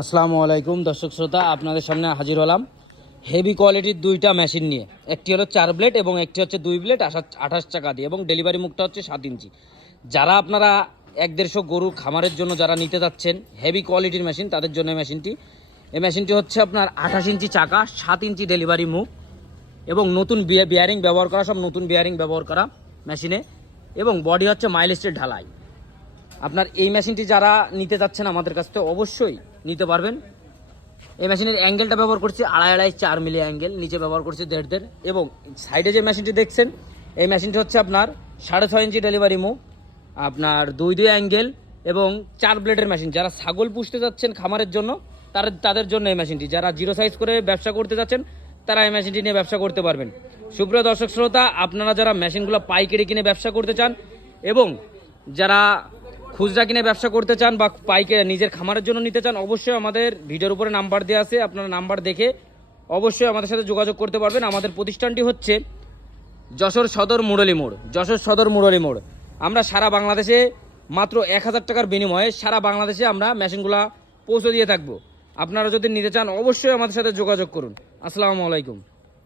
আসসালামু আলাইকুম দর্শক শ্রোতা, আপনাদের সামনে হাজির হলাম হেভি কোয়ালিটির দুইটা মেশিন নিয়ে। একটি হলো 4 ব্লেড এবং একটি হচ্ছে 2 ব্লেড 28 টাকা দিয়ে, এবং ডেলিভারি মুখটা হচ্ছে 7 ইঞ্চি। যারা আপনারা 1-150 গরু খামারের জন্য যারা নিতে যাচ্ছেন হেভি কোয়ালিটির মেশিন, তাদের জন্য এই মেশিনটি হচ্ছে আপনার 28 ইঞ্চি চাকা, 7 ইঞ্চি ডেলিভারি মুখ এবং নতুন বিয়ারিং ব্যবহার করা, সব নতুন বিয়ারিং ব্যবহার করা মেশিনে, এবং বডি হচ্ছে মাইলস্টের ঢালাই। আপনার এই মেশিনটি যারা নিতে যাচ্ছেন আমাদের কাছ থেকে অবশ্যই নিতে পারবেন। এই মেশিনের অ্যাঙ্গেলটা ব্যবহার করছি 2.5-4 মিলি অ্যাঙ্গেল, নিচে ব্যবহার করছি 1.5, এবং সাইডে যে মেশিনটি দেখছেন এই মেশিনটি হচ্ছে আপনার 6.5 ইঞ্চি ডেলিভারি মুখ, আপনার 2 অ্যাঙ্গেল এবং 4 ব্লেডের মেশিন। যারা ছাগল পুষতে যাচ্ছেন খামারের জন্য তাদের জন্য এই মেশিনটি, যারা জিরো সাইজ করে ব্যবসা করতে যাচ্ছেন তারা এই মেশিনটি নিয়ে ব্যবসা করতে পারবেন। সুপ্রিয় দর্শক শ্রোতা, আপনারা যারা মেশিনগুলো পাইকারি কিনে ব্যবসা করতে চান এবং যারা খুচরা কিনে ব্যবসা করতে চান বা পাইকারি নিজের খামারের জন্য নিতে চান, অবশ্যই আমাদের ভিডিওর উপরে নাম্বার দেওয়া আছে, আপনারা নাম্বার দেখে অবশ্যই আমাদের সাথে যোগাযোগ করতে পারবেন। আমাদের প্রতিষ্ঠানটি হচ্ছে যশোর সদর মুরলী মোড়। আমরা সারা বাংলাদেশে মাত্র 1000 টাকার বিনিময়ে সারা বাংলাদেশে আমরা মেশিনগুলো পৌঁছে দিয়ে থাকবো। আপনারা যদি নিতে চান অবশ্যই আমাদের সাথে যোগাযোগ করুন। আসসালামু আলাইকুম।